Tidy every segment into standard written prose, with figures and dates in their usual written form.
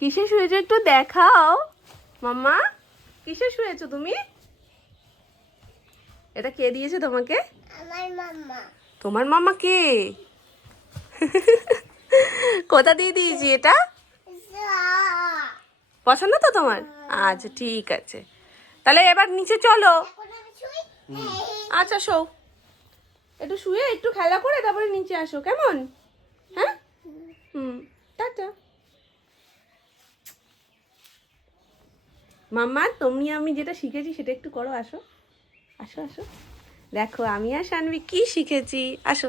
কিসে শুয়েছো একটু দেখাও মাম্মা, কিসে শুয়েছো তুমি? এটা কে দিয়েছে তোমাকে? আমার মাম্মা। তোমার মামা কে? কোথা দিয়ে দিয়েছি এটা? পছন্দ তো তোমার? আচ্ছা ঠিক আছে, তাহলে এবার নিচে চলো। আচ্ছা শো, একটু শুয়ে একটু খেলা করে তারপরে নিচে আসো, কেমন? হ্যাঁ, টাটা। মাম্মা তুমি আমি যেটা শিখেছি সেটা একটু করো, আসো আসো আসো। দেখো আমি আর শানভি কি শিখেছি, আসো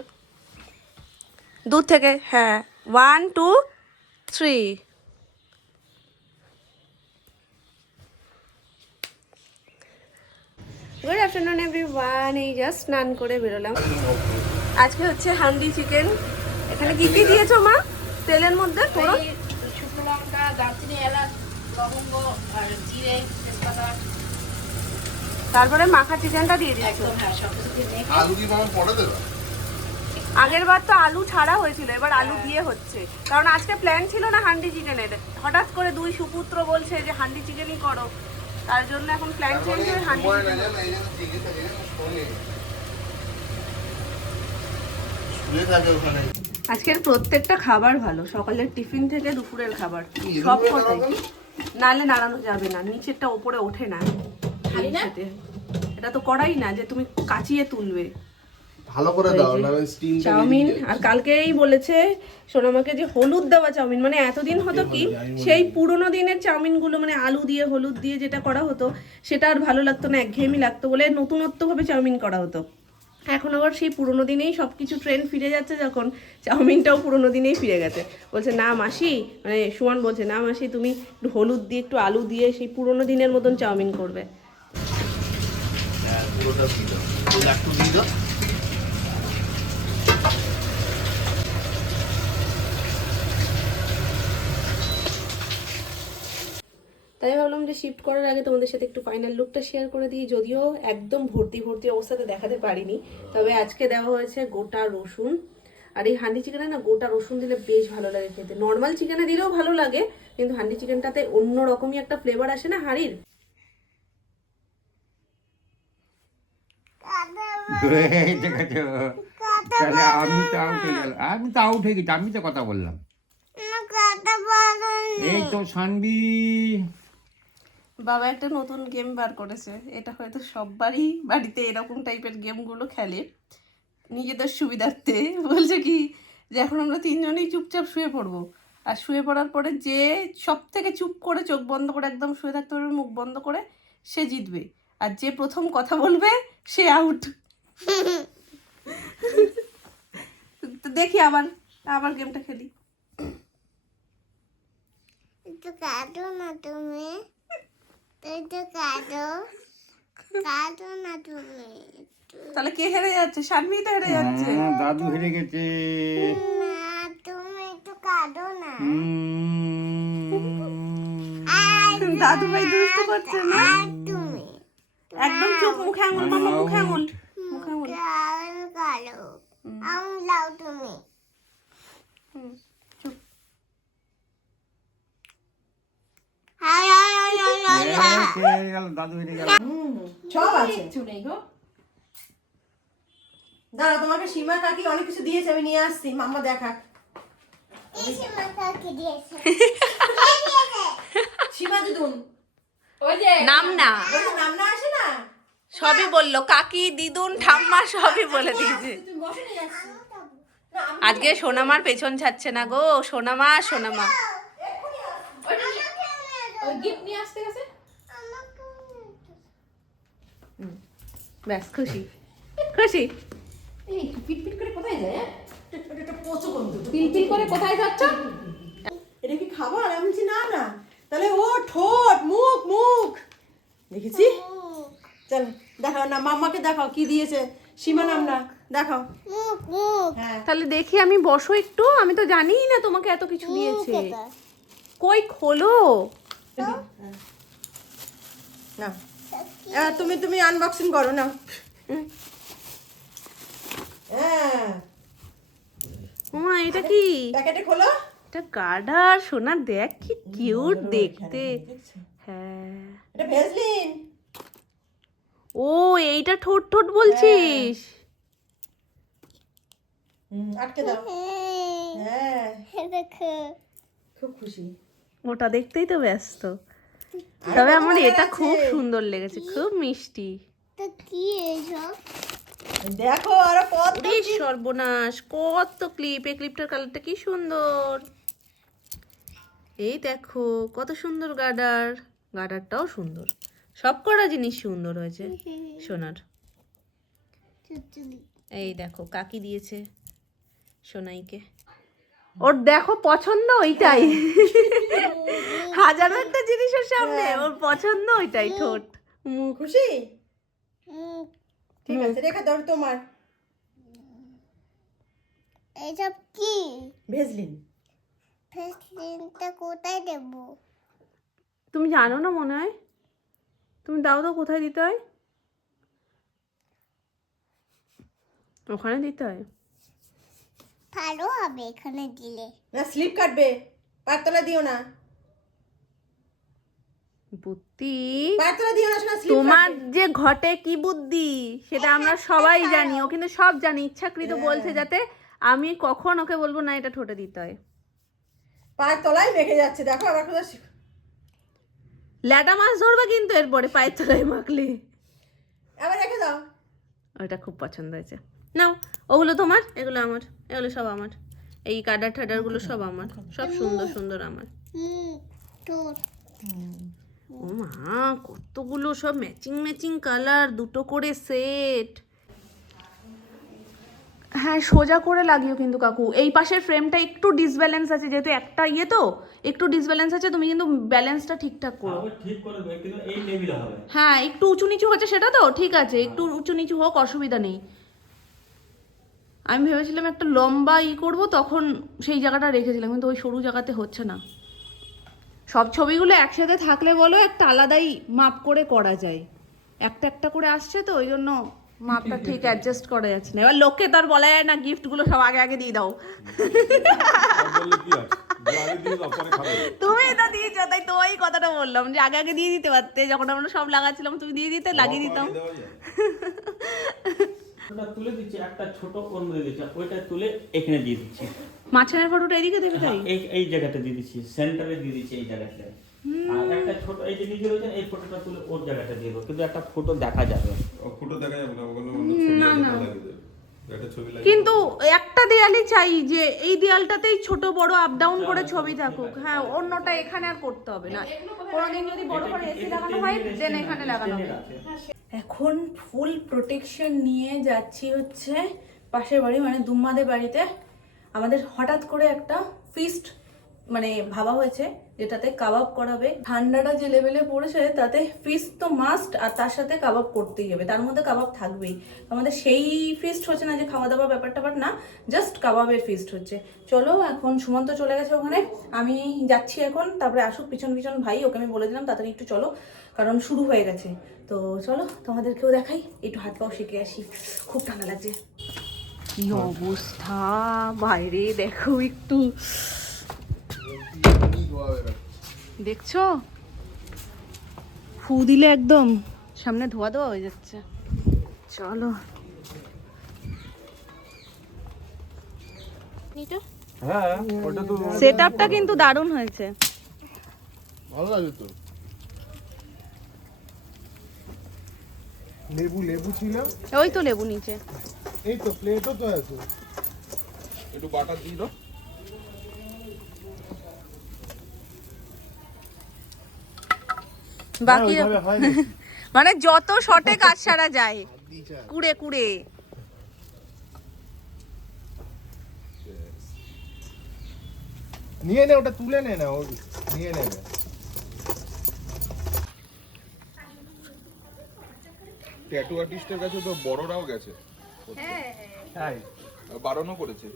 দূর থেকে। হ্যাঁ, 1 2 3। গুড আফটারনুন এভরিওয়ান, এই জাস্ট স্নান করে বেরোলাম। আজকে হচ্ছে হান্ডি চিকেন। এখানে কি কি দিয়েছো মা তেলের মধ্যে? ফোড়ন, শুকনো লঙ্কা, দারচিনি, এলাচ, লবঙ্গ আর জিরে, তেজপাতা। তারপরে মাখা চিকেনটা দিয়ে দিয়েছো। একদম হ্যাঁ, সব কিছু দিয়ে মেখে আলু কি মামা পড়ে দেবে? আগের বার তো আলু ছাড়া হয়েছিল, এবার আলু দিয়ে হচ্ছে, কারণ আজকে প্ল্যান ছিল না হান্ডি চিকেনের। হঠাৎ করে দুই সুপুত্র বলছে যে হান্ডি চিকেনই করো, তার জন্য এখন প্ল্যান চেঞ্জ হয়ে হান্ডি চিকেন। শুয়ে থাকে ওখানে। আজকের প্রত্যেকটা খাবার ভালো, সকালের টিফিন থেকে দুপুরের খাবার সব কথাই। নালে নাড়ানো যাবে না, নিচেরটা ওপরে ওঠে না। এটা তো করাই না যে তুমি কাচিয়ে তুলবে। ভালো করে দাও না স্টিম চাউমিন, আর কালকেই বলেছে সোনামাকে যে হলুদ দেওয়া চাউমিন, মানে এতদিন হতো কি সেই পুরোনো দিনের চাউমিনগুলো, মানে আলু দিয়ে হলুদ দিয়ে যেটা করা হতো সেটা আর ভালো লাগতো না, একঘেয়েমি লাগতো বলে নতুনত্বভাবে চাউমিন করা হতো। এখন আবার সেই পুরোনো দিনেই সব কিছু ট্রেন্ড ফিরে যাচ্ছে, যখন চাউমিনটাও পুরোনো দিনেই ফিরে গেছে। বলছে না মাসি, মানে সুমন বলছে না মাসি তুমি একটু হলুদ দিয়ে একটু আলু দিয়ে সেই পুরোনো দিনের মতন চাউমিন করবে। পুরোটা দিয়ে দাও, একটু দিয়ে দাও। তাই ভাবলাম যে শিফট করার আগে তোমাদের সাথে একটু ফাইনাল লুকটা শেয়ার করে দিই, যদিও একদম ভর্তি ভর্তি অবস্থাতে দেখাতে পারিনি। তবে আজকে দেওয়া হয়েছে গোটা রসুন, আর এই হান্ডি চিকেনে না গোটা রসুন দিলে বেশ ভালো লাগে খেতে। নর্মাল চিকেনে দিলেও ভালো লাগে, কিন্তু হান্ডি চিকেনটাতে অন্য রকমই একটা ফ্লেভার আসে না হাঁড়ির। তাহলে আমি তো আউট হয়ে গেছি, আমি তো কথা বললাম। এই তো শানবি বাবা একটা নতুন গেম বার করেছে, এটা হয়তো সববারই বাড়িতে এরকম টাইপের গেমগুলো খেলে নিজেদের সুবিধার্থে। বলছে কি যে এখন আমরা তিনজনেই চুপচাপ শুয়ে পড়বো, আর শুয়ে পড়ার পরে যে সব থেকে চুপ করে চোখ বন্ধ করে একদম শুয়ে থাকতে পারবে মুখ বন্ধ করে, সে জিতবে, আর যে প্রথম কথা বলবে সে আউট। তো দেখি আবার আবার গেমটা খেলি। একটু কাটো না তুমি, একটু কাটো, কাটো না তুমি। তাহলে কে হেরে যাচ্ছে? শানভি তো হেরে যাচ্ছে। দাদু হেরে গেছে। না তুমি একটু কাটো না। দাদু ভাই দুষ্টু করছে না। আর তুমি একদম চুপ, মুখে আঙুল মামা, মুখে আঙুল, মুখে আঙুল। কালো আঙুল দাও তুমি। চুপ। High high high high high high. দাদু হেরে গেল। সব আছে। কিছু নেই গো। দাঁড়া, তোমাকে সীমা কাকি অনেক কিছু দিয়েছে, আমি নিয়ে আসছি, মাম্মা দেখা। এসে মাথাকে দিয়েছে। সীমা দিদুন ওই যে নাম না, ওই যে নাম না আসে না, সবই বললো, কাকি দিদুন ঠাম্মা সবই বলে দিয়েছে। তুমি বসে নিয়ে আসছি। আজকে সোনামার পেছন ছাড়ছে না গো, সোনামা সোনামা। ওই গিফট নিয়ে আসতে গেছে। ব্যাস খুশি খুশি। এই পিটপিট করে কোথায় যায়? এটা পচো গন্ধ। পিলপিল করে কোথায় যাচ্ছ? এটা কি খাবার? আমি বলছি না না, তাহলে ও ঠোঁট, মুখ মুখ দেখেছি। চল দেখাও না, মাম্মাকে দেখাও কি দিয়েছে সীমা, নাম না দেখাও। মুখ মুখ হ্যাঁ তাহলে দেখি আমি, বসো একটু, আমি তো জানিই না তোমাকে এত কিছু দিয়েছে। কই খোলো। না, তুমি তুমি আনবক্সিং করো না। হ্যাঁ ওমা এটা কি? প্যাকেটে খোলো। এটা গার্ডার সোনা, দেখ কি কিউট দেখতে। দেখছো? হ্যাঁ, এটা ভেজলিন। ও এইটা ঠোঁট ঠোঁট বলছিস? আটকে দাও। হ্যাঁ দেখো খুব খুশি। ওটা দেখতেই তো ব্যস্ত। তবে আমার কত এটা কালার খুব আছে? সুন্দর লেগেছে, খুব মিষ্টি। তো কি এইসব দেখো আরো কত বেশ সর্বনাশ, কত ক্লিপ! এই ক্লিপটার কালারটা কি সুন্দর। এই দেখো কত সুন্দর গার্ডার, গার্ডারটাও সুন্দর, সব কটা জিনিস সুন্দর হয়েছে সোনার। চুচুলি এই দেখো কাকি দিয়েছে সোনাইকে, ওর দেখো পছন্দ ওইটাই। হাজারো একটা জিনিসের সামনে ওর পছন্দ ওইটাই, ঠোঁট মুখ। খুশি? ঠিক আছে রেখে দাও তোমার। এইসব কি ভেজলিন। ফেসলিনটা কোথায় দেব তুমি জানো না মনে হয়? তুমি দাও তো, কোথায় দিতে হয়? ওখানে দিতে হয়। ভালো হবে এখানে দিলে না স্লিপ কাটবে, পাতলা দিও না, বুদ্ধি পাতলা দিও না শোনা, স্লিপ তোমার যে ঘটে কি বুদ্ধি সেটা আমরা সবাই জানি, ও কিন্তু সব জানি, ইচ্ছাকৃত বলছে যাতে আমি কখন ওকে বলবো না এটা ঠোঁটে দিতে হয়। পায়ের তলায় মেখে যাচ্ছে, দেখো আবার কোথাও ল্যাটা মাছ ধরবে কিন্তু এরপরে পায়ের তলায় মাখলে। আবার রেখে দাও। ওটা খুব পছন্দ হয়েছে। নাও, ওগুলো তোমার, এগুলো আমার, এগুলো সব আমার। এই কাডার ঠাডারগুলো সব আমার, সব সুন্দর সুন্দর আমার। তোর ও মা, কতগুলো সব ম্যাচিং ম্যাচিং কালার, দুটো করে সেট। হ্যাঁ সোজা করে লাগিও কিন্তু কাকু, এই পাশের ফ্রেমটা একটু ডিসব্যালেন্স আছে, যেহেতু একটা ইয়ে তো একটু ডিসব্যালেন্স আছে, তুমি কিন্তু ব্যালেন্সটা ঠিকঠাক করো। ঠিক করে দেবে, কিন্তু এই লেভেলে হবে। হ্যাঁ একটু উঁচু নিচু হচ্ছে সেটা তো ঠিক আছে, একটু উঁচু নিচু হোক, অসুবিধা নেই। আমি ভেবেছিলাম একটা লম্বা করবো, তখন সেই জায়গাটা রেখেছিলাম, কিন্তু ওই সরু জায়গাতে হচ্ছে না। সব ছবিগুলো একসাথে থাকলে বলো একটা আলাদাই মাপ করে করা যায়, একটা একটা করে আসছে তো ওই জন্য মাপটা ঠিক অ্যাডজাস্ট করা যাচ্ছে না। এবার লোককে তো আর বলা যায় না গিফটগুলো সব আগে আগে দিয়ে দাও। তুমি তো দিয়েছো, তাই তো ওই কথাটা বললাম যে আগে আগে দিয়ে দিতে পারতে, যখন আমরা সব লাগাচ্ছিলাম তুমি দিয়ে দিতে, লাগিয়ে দিতাম। ওটা তুলে দিচ্ছি, একটা ছোট ওর মধ্যে দিচ্ছি, ওইটা তুলে এখানে দিয়ে দিচ্ছি। মাঝখানের ফটোটা এদিকে দেবে তাই? এই এই জায়গাটা দিয়ে দিচ্ছি, সেন্টারে দিয়ে দিচ্ছি এই জায়গাটা। আর একটা ছোট এই যে নিজে রয়েছে, এই ফটোটা তুলে ওর জায়গাটা দিয়ে দেবো, কিন্তু একটা ফটো দেখা যাবে। ফটো দেখা যাবে না, ওগুলো অন্য ছবি আছে, ভালো লাগে একটা ছবি লাগে। কিন্তু একটা দেয়ালই চাই, যে এই দেয়ালটাতেই ছোট বড় আপ ডাউন করে ছবি থাকুক। হ্যাঁ অন্যটা এখানে আর করতে হবে না, কোনোদিন যদি বড় করে এসি লাগানো হয় দেন এখানে লাগানো হবে। এখন ফুল প্রোটেকশন নিয়ে যাচ্ছি হচ্ছে পাশের বাড়ি, মানে দুম্মাদের বাড়িতে। আমাদের হঠাৎ করে একটা ফিস্ট মানে ভাবা হয়েছে, যেটাতে কাবাব করাবে। ঠান্ডাটা যে লেভেলে পড়েছে তাতে ফিস্ট তো মাস্ট, আর তার সাথে কাবাব করতেই হবে, তার মধ্যে কাবাব থাকবেই। আমাদের সেই ফিস্ট হচ্ছে না যে খাওয়া দাওয়ার ব্যাপারটা, বাট না, জাস্ট কাবাবের ফিস্ট হচ্ছে। চলো এখন সুমন্ত চলে গেছে ওখানে, আমি যাচ্ছি এখন, তারপরে আসুক পিছন পিছন ভাই, ওকে আমি বলে দিলাম তাড়াতাড়ি একটু চলো, কারণ শুরু হয়ে গেছে। তো চলো তোমাদেরকেও দেখাই, একটু হাত পাও শিখে আসি, খুব ঠান্ডা লাগছে। কি অবস্থা বাইরে দেখো একটু, দেখছো ফু দিলে একদম সামনে ধোয়া ধোয়া হয়ে যাচ্ছে। চলো হ্যাঁ ওটা তো সেটআপটা কিন্তু দারুণ হয়েছে, ভালো লাগে তো। লেবু লেবু ছিল, ওই তো লেবু নিচে। এই তো প্লেটও তো আছে, একটু বাটার দিয়ে দাও। বাকি মানে যত শটে কাজ সারা যায়, কুড়ে কুড়ে। নিয়ে নে, ওটা তুলে নে না, ও নিয়ে নেবে। ট্যাটু আর্টিস্টের কাছে তো বড়রাও গেছে, হ্যাঁ বারণও করেছে।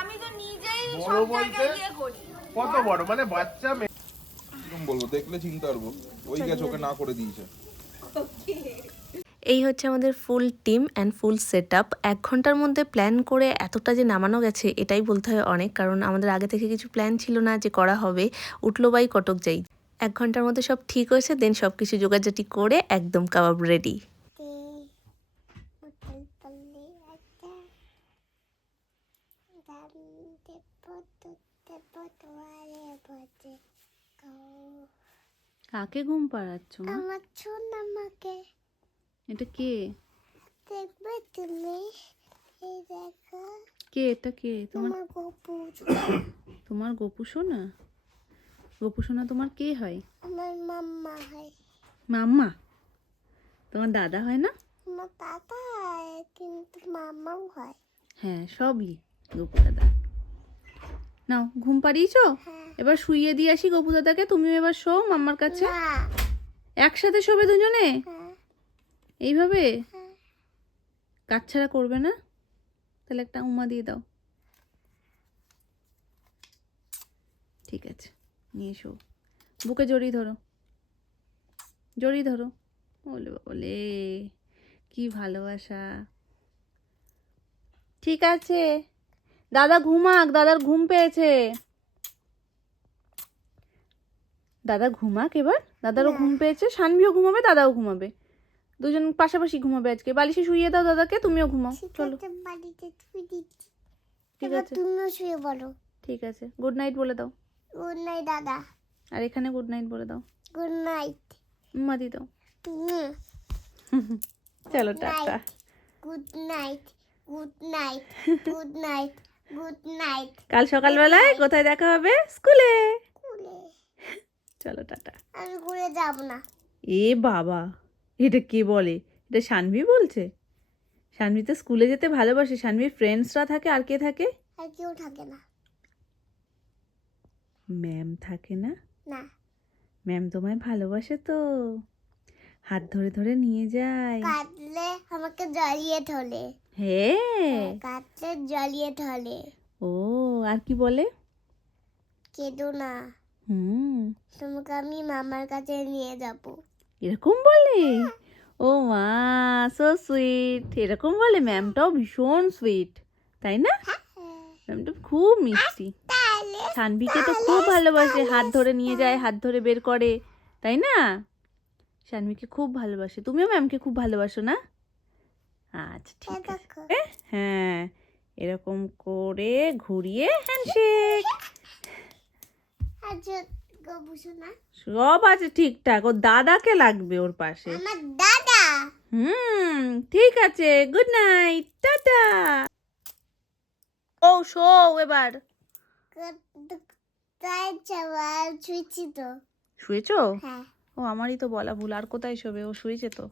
আমি তো নিজেই বড় বলতে কত বড়, মানে বাচ্চা মেয়ে এরকম বলবো, দেখলে চিনতে পারবো। ওই গেছে, ওকে না করে দিয়েছে। এই হচ্ছে আমাদের full team and full set up. 1 ঘন্টার মধ্যে প্ল্যান করে এতটা যে নামানো গেছে এটাই বলতে হয় অনেক, কারণ আমাদের আগে থেকে কিছু প্ল্যান ছিল না যে করা হবে, উঠলো বাই কটক যাই। 1 ঘন্টার মধ্যে সব ঠিক হয়েছে, দেন সব কিছু জোগাড়জাটি করে একদম কাবাব রেডি। কাকে ঘুম পাড়াচ্ছ মা? আমার সোনামাকে এটা কে? দেখবে তুমি, এই দেখো কে এটা কে? তোমার আমার গপু, তোমার গপু সোনা? গপু সোনা তোমার কে হয়? আমার মাম্মা হয়, মাম্মা? তোমার দাদা হয় না? আমার দাদা হয় কিন্তু মাম্মাও হয়। হ্যাঁ, সবই গপু দাদা। নাও, ঘুম পাড়িয়েছো? এবার শুইয়ে দিয়ে আসি গপু দাদাকে, তুমিও এবার শো মাম্মার কাছে। না, একসাথে শোবে দুজনে হ্যাঁ, এইভাবে? কাচ্ছাড়া করবে না? তাহলে একটা উমা দিয়ে দাও। ঠিক আছে, নিয়ে এসো, বুকে জড়িয়ে ধরো, জড়িয়ে ধরো। বলে বলে কি ভালোবাসা। ঠিক আছে, দাদা ঘুমাক, দাদার ঘুম পেয়েছে। দাদা ঘুমাক এবার, দাদারও ঘুম পেয়েছে, সানভিও ঘুমাবে, দাদাও ঘুমাবে, দুজন পাশাপাশি ঘুমাবে আজকে। বালিশে শুইয়ে দাও দাদাকে, তুমিও ঘুমাও, ঠিক চলো। আছে, বাড়িতে তুমি দিচ্ছি, ঠিক এবার আছে, তুমিও শুয়ে বলো। ঠিক আছে, গুড নাইট বলে দাও। গুড নাইট দাদা, আর এখানে গুড নাইট বলে দাও, গুড নাইট উম্মা দিয়ে দাও। তুমি, চলো tata. Good night, good night, good night, good night. কাল সকালবেলায় কোথায় দেখা হবে? স্কুলে। স্কুলে চলো টাটা। আমি ঘুরে যাব না। এ বাবা, এটা কে বলে? এটা সানভি বলছে। সানভি তো স্কুলে যেতে ভালোবাসে, সানভির ফ্রেন্ডসরা থাকে, আর কে থাকে? আর কেউ থাকে না। ম্যাম থাকে না? না, ম্যাম তোমায় ভালোবাসে তো, হাত ধরে ধরে নিয়ে যায়। কাটলে আমাকে জড়িয়ে ধরে, হ্যাঁ। কাটলে জড়িয়ে ধরে। ও, আর কি বলে? কেঁদো না, তোমাকে আমি মামার কাছে নিয়ে যাব। এরকম বলে? ও মা, সো সুইট। এরকম বলে? ম্যামটাও ভীষণ সুইট, তাই না? ম্যামটা খুব মিষ্টি। সানভিকে তো খুব ভালোবাসে, হাত ধরে নিয়ে যায়, হাত ধরে বের করে, তাই না? সানভিকে খুব ভালোবাসে। তুমিও ম্যামকে খুব ভালোবাসো না? আচ্ছা ঠিক আছে। দেখো, হ্যাঁ, এরকম করে ঘুরিয়ে হ্যান্ডশেক। আচ্ছা গবুসো না, সব আছে ঠিকঠাক, ওর দাদাকে লাগবে ওর পাশে। আমার দাদা। ঠিক আছে, গুড নাইট, টাটা। ও শো এবার। তাই চাওয়ার ছুঁয়েছি তো। শুয়েছো? হ্যাঁ, ও আমারই তো বলা ভুল, আর কোথায় শোবে, ও শুয়েছে তো।